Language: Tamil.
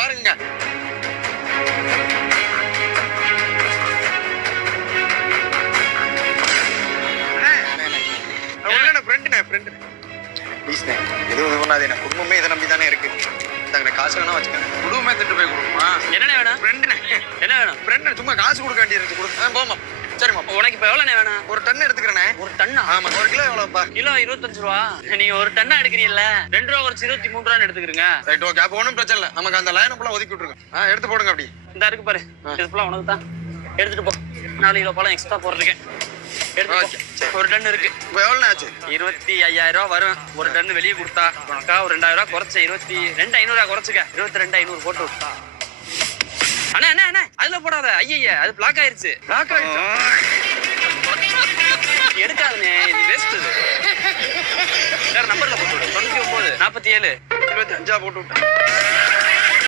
பாருங்க. ஃப்ரெண்டு ப்ளீஸ்ண்ணே, எதுவும் இது பண்ணாதே. குடும்பமே இதை நம்பி தானே இருக்கு. நாங்கள் காசு வேணா வச்சுக்கோங்க. குடும்பமே திட்டு போய் கொடுக்குமா? என்னண்ணே வேணும்? ஃப்ரெண்டுண்ணே. என்ன வேணும்? ஃப்ரெண்டு சும்மா காசு கொடுக்க வேண்டியிருக்கு. கொடுத்து போமா. சரிம்மா, உனக்கு இப்போ எவ்வளோண்ணே வேணும்? ஒரு டன் எடுத்துக்கிறேண்ணே. ஒரு டன்னா? ஆமா. ஒரு கிலோ எவ்வளோப்பா? கிலோ 25 ரூபா. நீங்க ஒரு டன்னா எடுக்கிறீல்ல, 2 ரூபா குறைச்சு 23 ரூபான்னு எடுத்துக்கிறீங்க. Right, okay. அப்போ ஒன்றும் பிரச்சனை இல்லை. நமக்கு அந்த லைனை ஃபுல்லாக ஒதுக்கி விட்டுருங்க. எடுத்து போடுங்க. அப்படி இந்த இருக்கு பாரு, இது ஃபுல்லாக உனக்கு தான். எடுத்துட்டு போ. 4 கிலோ பழம் எக்ஸ்ட்ரா போடுறேன். ஒரு டன் இருக்கு. இப்போ எவ்வளோ ஆச்சு? 25,000 ரூபா வரும். ஒரு டன் வெளியே கொடுத்தா உனக்கா ஒரு 2,000 ரூபா குறைச்ச. 22,500 குறைச்சுக்க. 22,500 போட்டு விட்டா. அண்ணா அண்ணா அண்ணா, அதுல போடாத. ஐயா, அது பிளாக் ஆயிருச்சு. பிளாக் ஆயிடுச்சு. எடுக்காதுண்ணே, இது வேஸ்ட். வேற நம்பர்ல போட்டு விடு. 99 47 25 போட்டு விட்டேன்.